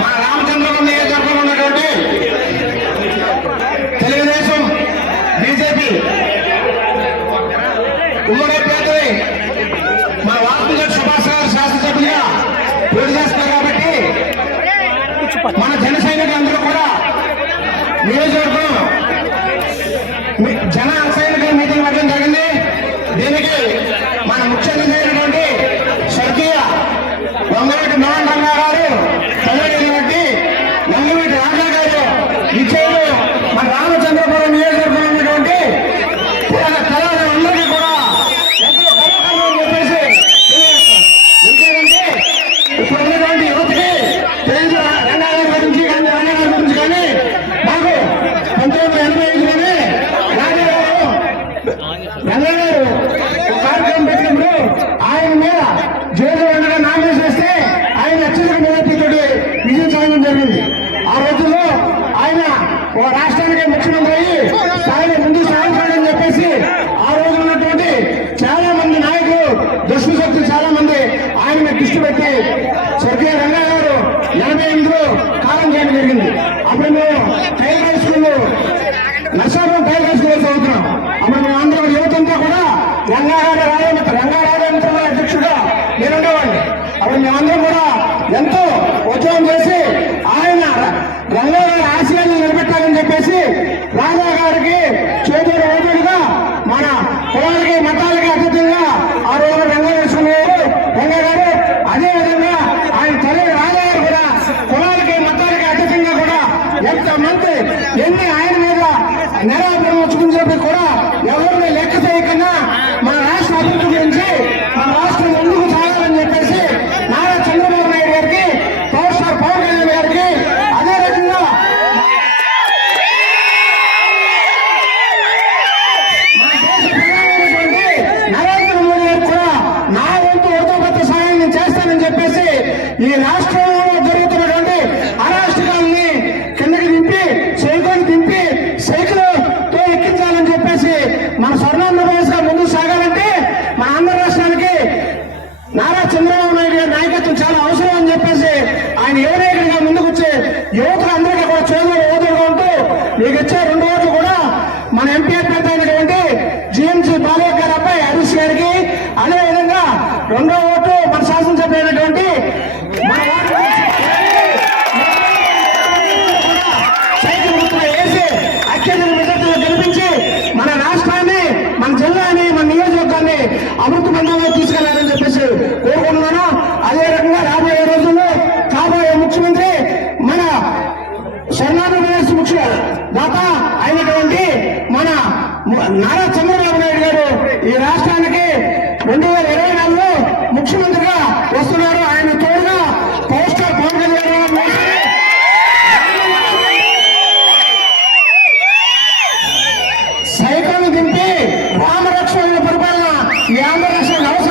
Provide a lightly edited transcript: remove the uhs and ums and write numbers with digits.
మన రామచంద్రపురం నియోజకవర్గంలో ఉన్నటువంటి తెలుగుదేశం బీజేపీ ఉమ్మడి అభ్యర్థి మన వాల్మీకి సుభాష్ గారు శాసనసభ్యులుగా పోటీ చేస్తున్నారు కాబట్టి మన జన సైనికులందరూ కూడా నియోజకవర్గం జన సైనికుల మీటింగ్ పెట్టడం జరిగింది. దీనికి మన ముఖ్య అతిథి అయినటువంటి స్వర్గీయ నంగవీటి మోహన్ రంగా గారు, తల్లిదండ్రులటువంటి నంగవీటి రాజా గారు ఇచ్చేది మన రామచంద్రపురం నియోజకవర్గంలో ఉన్నటువంటి తెలంగాణలందరికీ కూడా ఎంతో గొప్పగా చెప్పేసి ఇంకేంటంటే ఇప్పుడు ఉన్నటువంటి యువతకి తెలుగు రంగా గారి గురించి కానీ రంగా గారి గురించి కానీ మాకు 1985లోనే రంగా గారు కార్యక్రమం పెట్టినప్పుడు ఆయన మీద జైలు ఉండగా నామినేషన్ వేస్తే ఆయన అత్యధిక మెజార్టీతో విజయం సాధించడం జరిగింది. ఆ రోజుల్లో ఆయన ఓ రాష్ట్రానికి ముఖ్యమంత్రి అయ్యి స్థాయిలో ముందు సాధించాలని చెప్పేసి ఆ రోజు ఉన్నటువంటి చాలా మంది నాయకులు దుష్మశక్తులు చాలా మంది ఆయన మీద దృష్టి పెట్టి స్వర్గీయ రంగా గారు 88లో కాలం చేయడం జరిగింది. అప్పుడు మేము Taylor high school Narsapuram Taylor high school చదువుతున్నాం. అప్పుడు మేము అందరం యువతంతా కూడా రంగారాజమిత్రుల అధ్యక్షుడుగా నేను ఉండేవాడిని. అప్పుడు మేమందరం కూడా ఎంతో ఉద్యమం చేసి ఆయన రంగా గారి ఆశయాన్ని నిలబెట్టాలని చెప్పేసి రాజా గారికి చేతులు ఓటుగా మన కులాలకి మతాలకి అతీతంగా ఆ రోజు రంగా వేసుకున్నారు రంగా గారు. అదేవిధంగా ఆయన తల్లి రాజా గారు కూడా కులాలకి మతాలకి అతీతంగా కూడా ఎంతమంది ఎన్ని ఆయన మీద నిరాదరణ వచ్చుకుని చెప్పి కూడా ఎవరిని లెక్క చేయకుండా మన రాష్ట్ర అభివృద్ధి గురించి మన రాష్ట్రం ముందుకు సాగాలని చెప్పేసి నారా చంద్రబాబు నాయుడు గారికి, పవర్ స్టార్ పవన్ కళ్యాణ్ గారికి, అదే రకంగా మన దేశ ప్రధానమైనటువంటి నరేంద్ర మోదీ గారికి కూడా నా వంతు ఉడతపత్ర సహాయం నేను చేస్తానని చెప్పేసి ఈ రాష్ట్రంలో జరుగుతున్నటువంటి అరాష్ట్రాలని కిందకి దింపి సైకిల్ దింపి సైకిల్తో ఎక్కించాలని చెప్పేసి మన స్వర్ణాంధ్రప్రదేశ్ గా ముందుకు సాగాలంటే మన ఆంధ్ర రాష్ట్రానికి నారా చంద్రబాబు నాయుడు గారి నాయకత్వం చాలా అవసరం అని చెప్పేసి ఆయన యువనాయకుడిగా ముందుకు వచ్చి యువకులు అందరికీ కూడా చేతులు ఓదులుగా ఉంటూ మీకు ఇచ్చే 2 ఓట్లు కూడా మన ఎంపీ అభ్యర్థి అయినటువంటి జిఎంసీ బాలయ్య గారి అబ్బాయి హరీష్ గారికి, అదేవిధంగా 2వ ఓటు మన శాసనసభ్యులు అయినటువంటి మన సైకిల్ గుర్తులు వేసి అత్యధిక మెజార్టీలో గెలిపించి మన రాష్ట్రాన్ని, మన జిల్లాని, మన నియోజకవర్గాన్ని అభివృద్ధి బంధంలో తీసుకెళ్లాలని చెప్పేసి కోరుకుంటున్నాను. అదే రకంగా రాబోయే రోజుల్లో కాబోయే ముఖ్యమంత్రి మన స్వర్ణాంధ్రప్రదేశ్ ముఖ్య దాత అయినటువంటి మన నారా చంద్రబాబు నాయుడు గారు ఈ రాష్ట్రానికి 2024లో ముఖ్యమంత్రిగా వస్తున్నారు. ఆయన తోడుగా పవర్ స్టార్ పవన్ కళ్యాణ్ గారు సైకిల్ దింపి రామలక్ష్మణుల పరిపాలన ఈ ఆంధ్ర రాష్ట్రానికి అవసరం